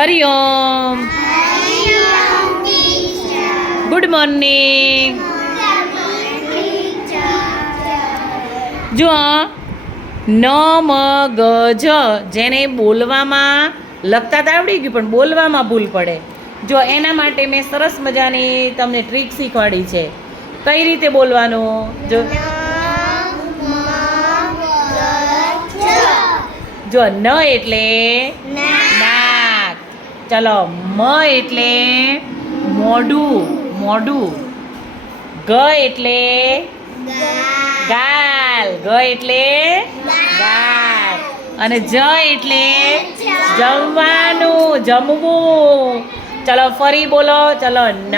Hariom good morning જો ન મ ગ જ જેને બોલવામાં લખતા તો આવડી ગયું પણ બોલવામાં ભૂલ પડે. જો એના માટે મેં સરસ મજાની તમને ટ્રીક શીખવાડી છે. કઈ રીતે બોલવાનું? જો જો. ન એટલે નાક ચલો મ એટલે મોઢું મોઢું ગ એટલે ગાલ. ગ એટલે ગાલ. અને જ એટલે જમવાનું જમવું. ચલો ફરી બોલો. ચલો ન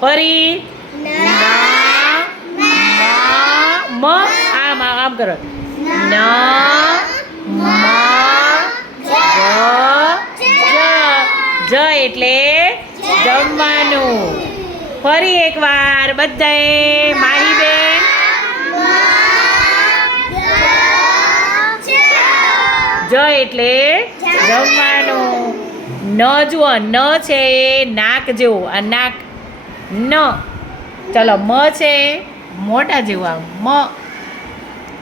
ફરી ન મ. આમ આમ કરો. ન મ જ એટલે જમવાનું. ફરી એકવાર બધાએ માહીબેન જ એટલે જમવાનું. ન જુઓ, ન છે એ નાક જેવું. આ નાક ન. ચલો મ છે મોટા જેવું આ મ.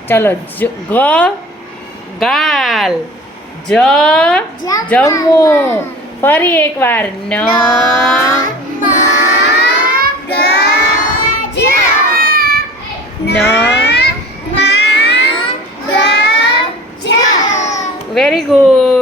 ચલો જ ગ ગાલ જ જમવું. ફરી એકવાર ન ન વેરી ગુડ